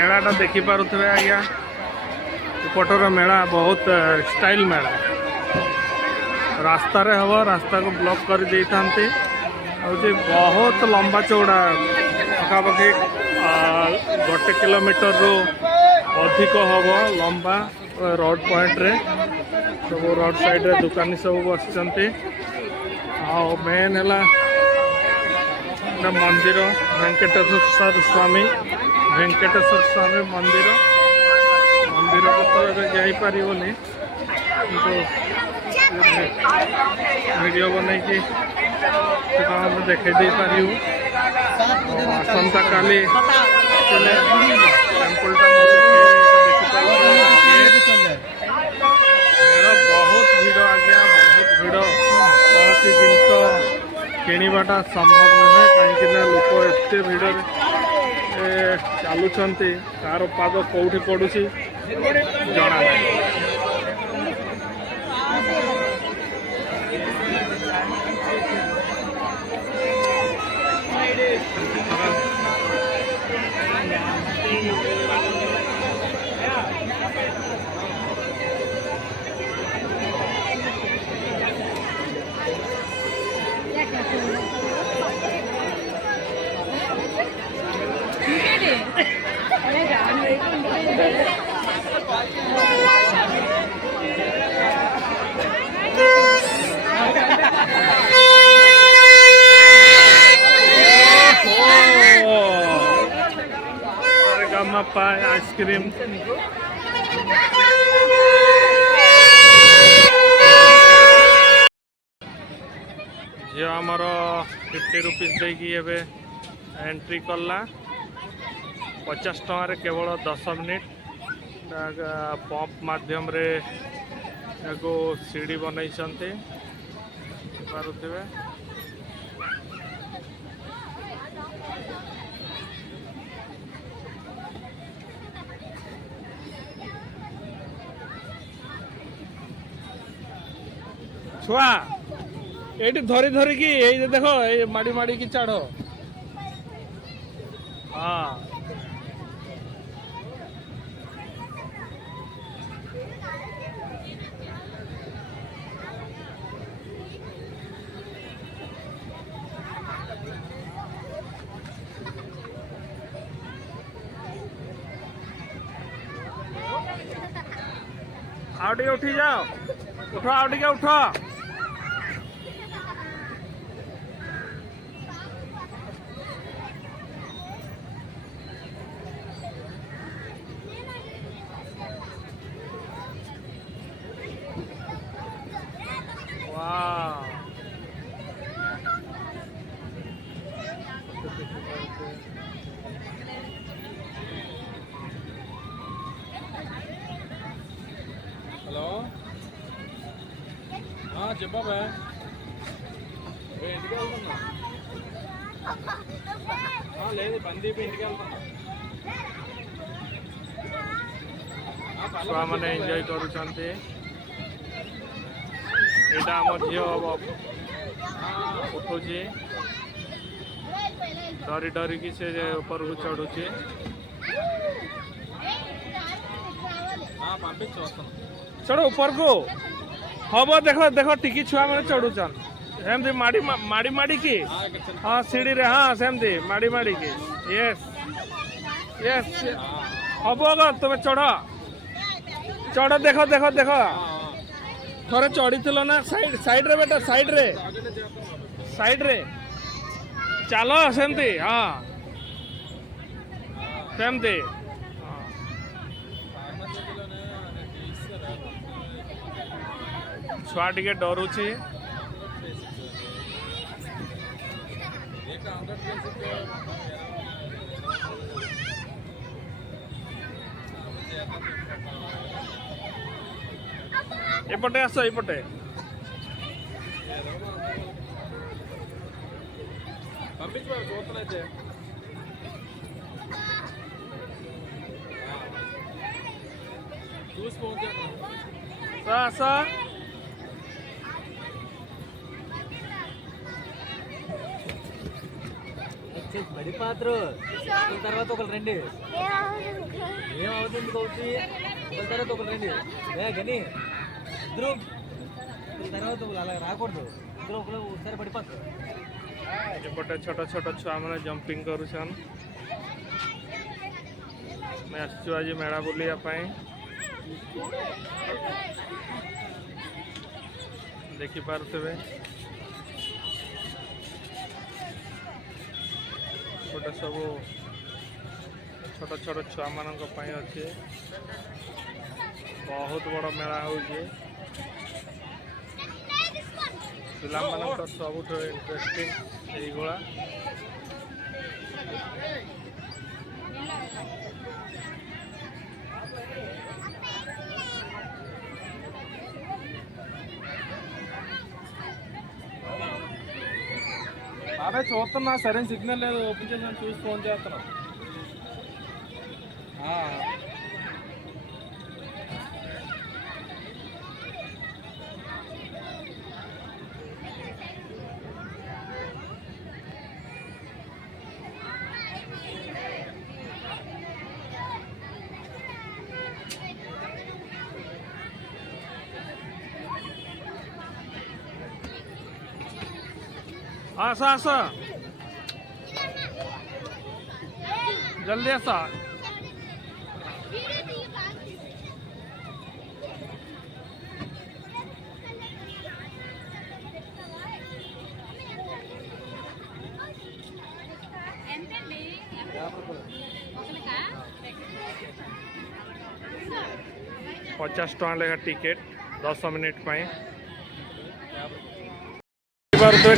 मेलाटा देखिपे आज्ञा एपटर मेला बहुत स्टाइल मेला रास्तार हम रास्ता को ब्लॉक कर दे था बहुत लंबा चौड़ा पखापाखि 1 किलोमीटर रु अधिक हम लंबा रोड पॉइंट रे सब रोड साइड रे दुकानी सब बस मेन है मंदिर वेंकटेश्वर स्वामी मंदिर मंदिर को तो जापर वीडियो बन देखे दे पार आसंता काली टेम्पलटा बहुत भिड़ आज्ञा बहुत भिड़ कौन जिनस किणवाटा संभव नुहे कहीं लोक एत भिड़ चलुंट कार पाद कौटी पड़ुसी जना पाए आइसक्रीम झील आमर 50 रुपीज देकी एंट्री कला 50 टकर केवल 10 मिनिट पंप माध्यम रे सीढ़ी बनई पारुथिबे छुआ ये धरी धरिकी ये देखो ये माड़ी माड़ी की चढ़ हाँ आउ टे उठी जाओ उठ आउ टे उठ హలో చెప్పా ఇంటికి వెళ్తున్నా లేదు బందీపు ఇంటికి వెళ్తున్నా ଛୁଆମାନେ ଏନ୍ଜୟ କରୁଛନ୍ତି ଏଇଟା ଆମ ଝିଅ ଉଠୁଛି ଡରି ଡରିକି ସେ ଉପରକୁ ଚଢୁଛି चढ़ो ऊपर को हम देख देख टिकी छुआ मैंने चढ़ुचन सेमती माड़ी माड़ी माड़ी की हाँ सीढ़ी रे हाँ सेमती माड़ी माड़ी की यस यस हम अगर तुम चढ़ चढ़ देख देख देख थोड़े चढ़ी ना साइड साइड रे बेटा साइड रे चलो सेमती हाँ सेमती छुआ टिके डरुची एपटे आस एपटे आस పడిపాత్రు తర్వాత ఒకరు రండి ఏమవుతుంది కౌచి తర్వాత ఒకరు రండి గని ఇద్దరు తర్వాత అలా రాకూడదు ఇద్దరు ఒకసారి పడిపోతారు एपटे छोट छोट छुआ मैंने जंपिंग करुछन मैं आसचु आज मेला बुलिया देखी पारे गोटे सब छोट छोट छुआ मान अच्छे बहुत बड़ मेला हो पिला सब इंटरेस्टिंग यहीगुड़ा బాబాయ్ చూస్తున్నా సరైన సిగ్నల్ లేదు ఓపెన్ చేసి చూసి ఫోన్ చేస్తున్నా आसा आसा जल्दी आसा पचास टका लेखा टिकेट 10 मिनिट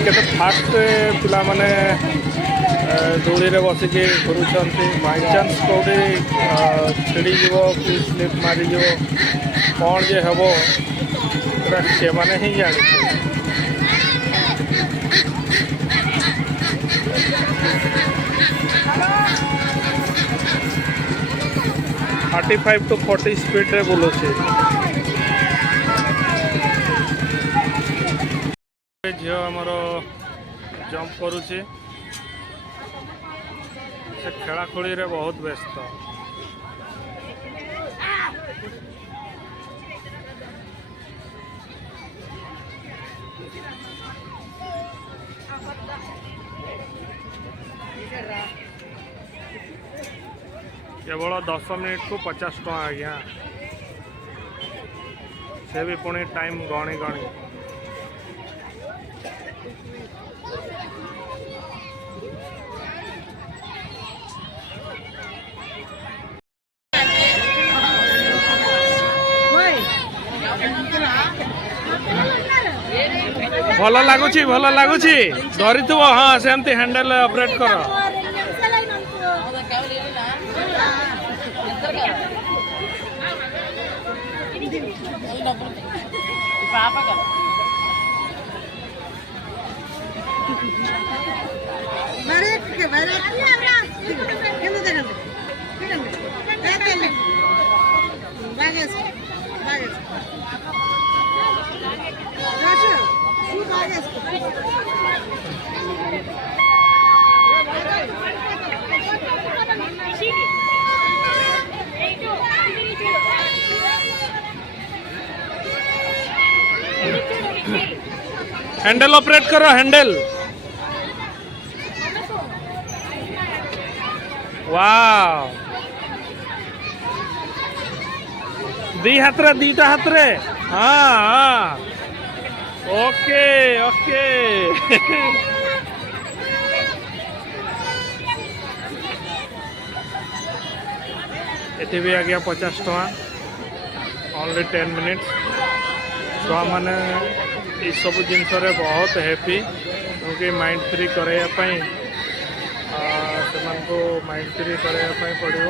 केते फास्ट पिला माने दौड़ी रे बसिके घुरुचंती बाय चांस कोडे छिड़ी जीवो कि स्लिप मारी जीवो कौन जे हेबो पूरा से माने ही जानी 35 to 40 स्पीड रे बोलुछे झील आमर जंप करुचे से खेलाखोली रे बहुत व्यस्त केवल 10 मिनिट को 50 टका आज्ञा से भी पुणी टाइम गणी गणी भल लगुच धरी थो हाँ सेमती हैंडल ऑपरेट कर हैंडल ऑपरेट करो हैंडल वाव दी हाथ रे दीटा हाथ रे हाँ हाँ ओके ओके ये भी आ गया 50 टका ओनली 10 मिनट्स छुआ मैंने ये सब जिन बहुत हैप्पी क्योंकि माइंड फ्री कराई माइंड फ्री कराई पड़ो।